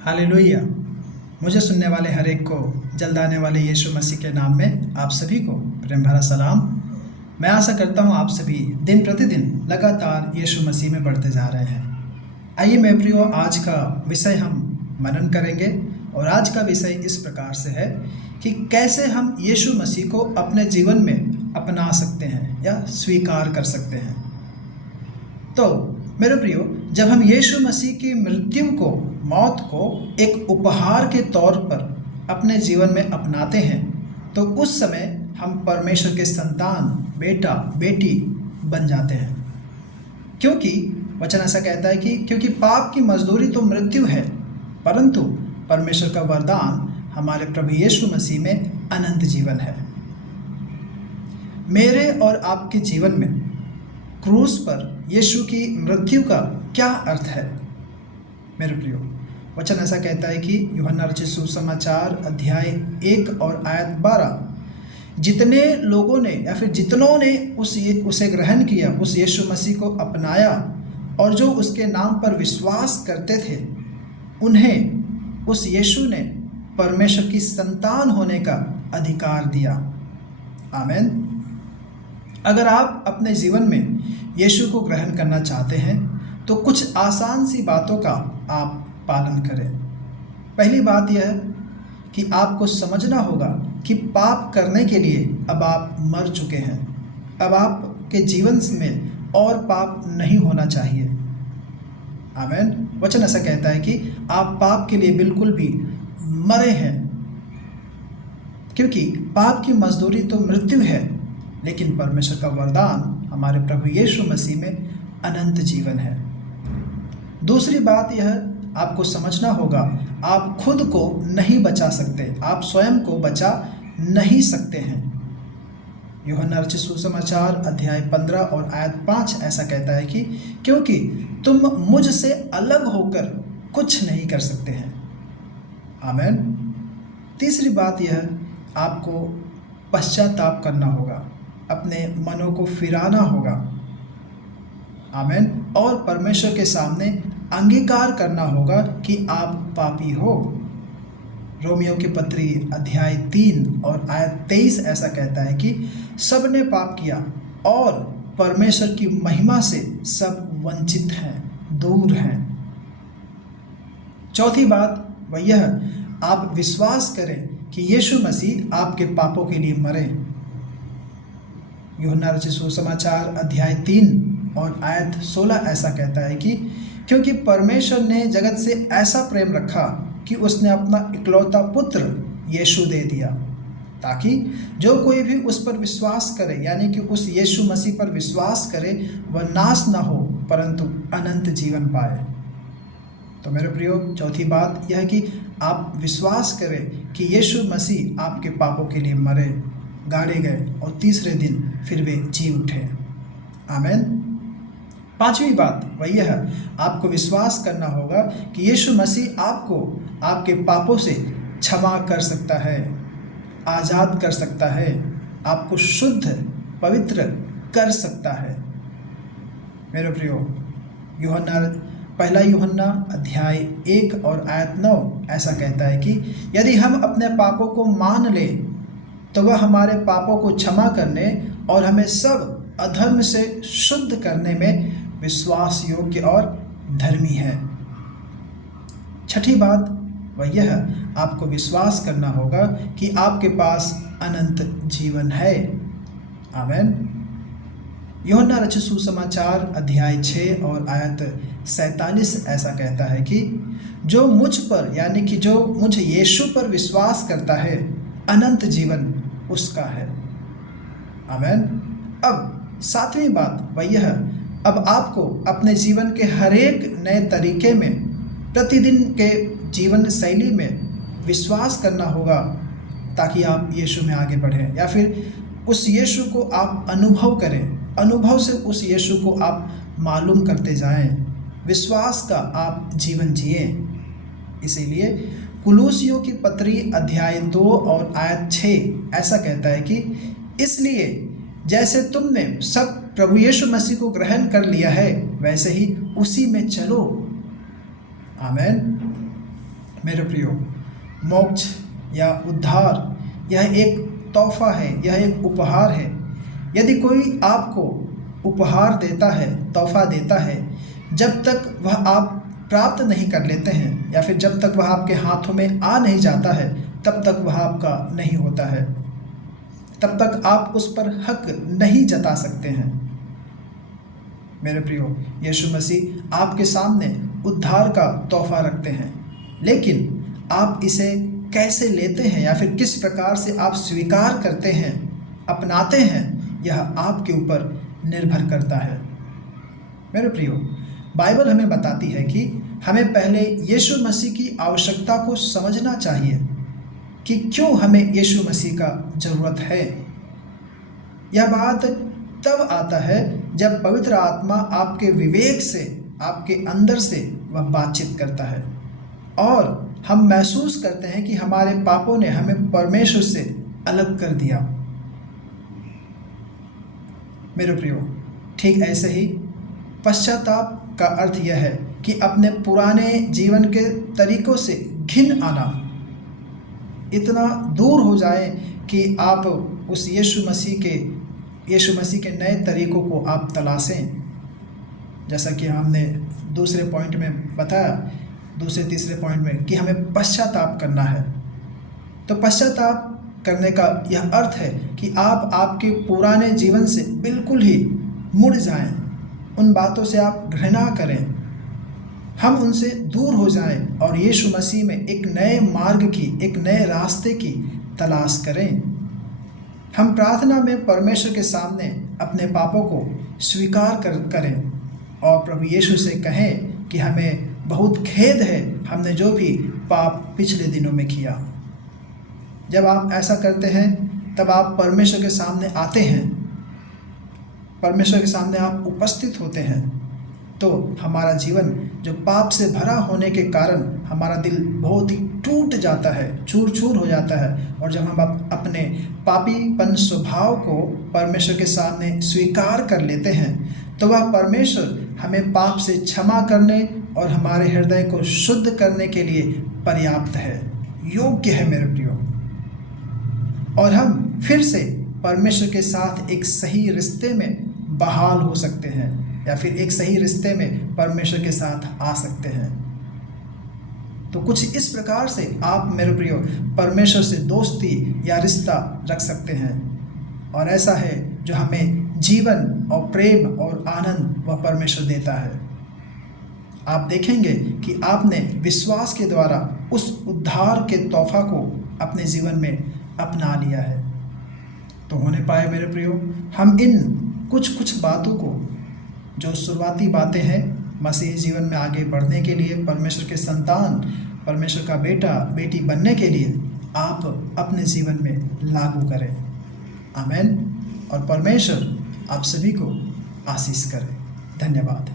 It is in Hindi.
हालेलुया। मुझे सुनने वाले हर एक को जल्द आने वाले यीशु मसीह के नाम में आप सभी को प्रेम भरा सलाम। मैं आशा करता हूँ आप सभी दिन प्रतिदिन लगातार यीशु मसीह में बढ़ते जा रहे हैं। आइए मेरे प्रियो, आज का विषय हम मनन करेंगे और आज का विषय इस प्रकार से है कि कैसे हम यीशु मसीह को अपने जीवन में अपना सकते हैं या स्वीकार कर सकते हैं। तो मेरे प्रियो, जब हम यीशु मसीह की मृत्यु को, मौत को एक उपहार के तौर पर अपने जीवन में अपनाते हैं तो उस समय हम परमेश्वर के संतान, बेटा बेटी बन जाते हैं। क्योंकि वचन ऐसा कहता है कि क्योंकि पाप की मजदूरी तो मृत्यु है, परंतु परमेश्वर का वरदान हमारे प्रभु यीशु मसीह में अनंत जीवन है। मेरे और आपके जीवन में क्रूस पर यीशु की मृत्यु का क्या अर्थ है? मेरे प्रियो, वचन ऐसा कहता है कि यूहन्ना रचित सुसमाचार अध्याय 1 और आयत 12, जितने लोगों ने या फिर जितनों ने उसे ग्रहण किया, उस यीशु मसीह को अपनाया और जो उसके नाम पर विश्वास करते थे, उन्हें उस यीशु ने परमेश्वर की संतान होने का अधिकार दिया। आमीन। अगर आप अपने जीवन में यीशु को ग्रहण करना चाहते हैं तो कुछ आसान सी बातों का आप पालन करें। पहली बात यह है कि आपको समझना होगा कि पाप करने के लिए अब आप मर चुके हैं। अब आपके जीवन में और पाप नहीं होना चाहिए। आमीन। वचन ऐसा कहता है कि आप पाप के लिए बिल्कुल भी मरे हैं, क्योंकि पाप की मजदूरी तो मृत्यु है, लेकिन परमेश्वर का वरदान हमारे प्रभु यीशु मसीह में अनंत जीवन है। दूसरी बात यह आपको समझना होगा, आप खुद को नहीं बचा सकते, आप स्वयं को बचा नहीं सकते हैं। यूहन्ना रचित सुसमाचार अध्याय 15 और आयत 5 ऐसा कहता है कि क्योंकि तुम मुझसे अलग होकर कुछ नहीं कर सकते हैं। आमीन। तीसरी बात यह, आपको पश्चाताप करना होगा, अपने मनों को फिराना होगा। आमीन। और परमेश्वर के सामने अंगीकार करना होगा कि आप पापी हो। रोमियो की पत्री अध्याय 3 और आयत 23 ऐसा कहता है कि सब ने पाप किया और परमेश्वर की महिमा से सब वंचित हैं, दूर हैं। चौथी बात वह यह, आप विश्वास करें कि यीशु मसीह आपके पापों के लिए मरे। यूहन्ना रचित सुसमाचार अध्याय 3 और आयत 16 ऐसा कहता है कि क्योंकि परमेश्वर ने जगत से ऐसा प्रेम रखा कि उसने अपना इकलौता पुत्र यीशु दे दिया, ताकि जो कोई भी उस पर विश्वास करे, यानी कि उस यीशु मसीह पर विश्वास करे, वह नाश न हो परंतु अनंत जीवन पाए। तो मेरे प्रियो, चौथी बात यह है कि आप विश्वास करें कि यीशु मसीह आपके पापों के लिए मरे, गाड़े गए और तीसरे दिन फिर वे जी उठे। आमीन। पांचवी बात वही है, आपको विश्वास करना होगा कि यीशु मसीह आपको आपके पापों से क्षमा कर सकता है, आज़ाद कर सकता है, आपको शुद्ध पवित्र कर सकता है। मेरे प्रियो, पहला यूहन्ना अध्याय 1 और आयत 9 ऐसा कहता है कि यदि हम अपने पापों को मान लें तो वह हमारे पापों को क्षमा करने और हमें सब अधर्म से शुद्ध करने में विश्वास योग्य और धर्मी है। छठी बात वह यह, आपको विश्वास करना होगा कि आपके पास अनंत जीवन है। आमीन। यूहन्ना रचित सुसमाचार अध्याय 6 और आयत 47 ऐसा कहता है कि जो मुझ पर, यानी कि जो मुझ यीशु पर विश्वास करता है, अनंत जीवन उसका है। आमीन। अब सातवीं बात वह यह, अब आपको अपने जीवन के हर एक नए तरीके में, प्रतिदिन के जीवन शैली में विश्वास करना होगा, ताकि आप यीशु में आगे बढ़ें, या फिर उस यीशु को आप अनुभव करें, अनुभव से उस यीशु को आप मालूम करते जाएं, विश्वास का आप जीवन जिए। इसीलिए कुलूसियों की पत्री अध्याय 2 और आयत 6 ऐसा कहता है कि इसलिए जैसे तुमने सब प्रभु यीशु मसीह को ग्रहण कर लिया है, वैसे ही उसी में चलो। आमीन। मेरे प्रियो, मोक्ष या उद्धार यह एक तोहफा है, यह एक उपहार है। यदि कोई आपको उपहार देता है, तोहफा देता है, जब तक वह आप प्राप्त नहीं कर लेते हैं या फिर जब तक वह आपके हाथों में आ नहीं जाता है, तब तक वह आपका नहीं होता है, तब तक आप उस पर हक नहीं जता सकते हैं। मेरे प्रियो, यीशु मसीह आपके सामने उद्धार का तोहफा रखते हैं, लेकिन आप इसे कैसे लेते हैं या फिर किस प्रकार से आप स्वीकार करते हैं, अपनाते हैं, यह आपके ऊपर निर्भर करता है। मेरे प्रियो, बाइबल हमें बताती है कि हमें पहले यीशु मसीह की आवश्यकता को समझना चाहिए कि क्यों हमें यीशु मसीह का ज़रूरत है। यह बात तब आता है जब पवित्र आत्मा आपके विवेक से, आपके अंदर से वह बातचीत करता है और हम महसूस करते हैं कि हमारे पापों ने हमें परमेश्वर से अलग कर दिया। मेरे प्रियो, ठीक ऐसे ही पश्चाताप का अर्थ यह है कि अपने पुराने जीवन के तरीकों से घिन आना, इतना दूर हो जाए कि आप उस यीशु मसीह के नए तरीकों को आप तलाशें। जैसा कि हमने दूसरे पॉइंट में बताया, दूसरे तीसरे पॉइंट में, कि हमें पश्चाताप करना है। तो पश्चाताप करने का यह अर्थ है कि आप आपके पुराने जीवन से बिल्कुल ही मुड़ जाएं, उन बातों से आप घृणा करें, हम उनसे दूर हो जाएं और यीशु मसीह में एक नए मार्ग की, एक नए रास्ते की तलाश करें। हम प्रार्थना में परमेश्वर के सामने अपने पापों को स्वीकार करें और प्रभु यीशु से कहें कि हमें बहुत खेद है, हमने जो भी पाप पिछले दिनों में किया। जब आप ऐसा करते हैं तब आप परमेश्वर के सामने आते हैं, परमेश्वर के सामने आप उपस्थित होते हैं, तो हमारा जीवन जो पाप से भरा होने के कारण हमारा दिल बहुत ही टूट जाता है, चूर चूर हो जाता है। और जब हम अपने पापीपन स्वभाव को परमेश्वर के सामने स्वीकार कर लेते हैं, तो वह परमेश्वर हमें पाप से क्षमा करने और हमारे हृदय को शुद्ध करने के लिए पर्याप्त है, योग्य है मेरे प्रियो। और हम फिर से परमेश्वर के साथ एक सही रिश्ते में बहाल हो सकते हैं या फिर एक सही रिश्ते में परमेश्वर के साथ आ सकते हैं। तो कुछ इस प्रकार से आप मेरे प्रियो परमेश्वर से दोस्ती या रिश्ता रख सकते हैं, और ऐसा है जो हमें जीवन और प्रेम और आनंद वह परमेश्वर देता है। आप देखेंगे कि आपने विश्वास के द्वारा उस उद्धार के तोहफा को अपने जीवन में अपना लिया है। तो होने पाए मेरे प्रियो, हम इन कुछ बातों को, जो शुरुआती बातें हैं, मसीही जीवन में आगे बढ़ने के लिए, परमेश्वर के संतान, परमेश्वर का बेटा बेटी बनने के लिए आप अपने जीवन में लागू करें। आमीन। और परमेश्वर आप सभी को आशीष करे। धन्यवाद।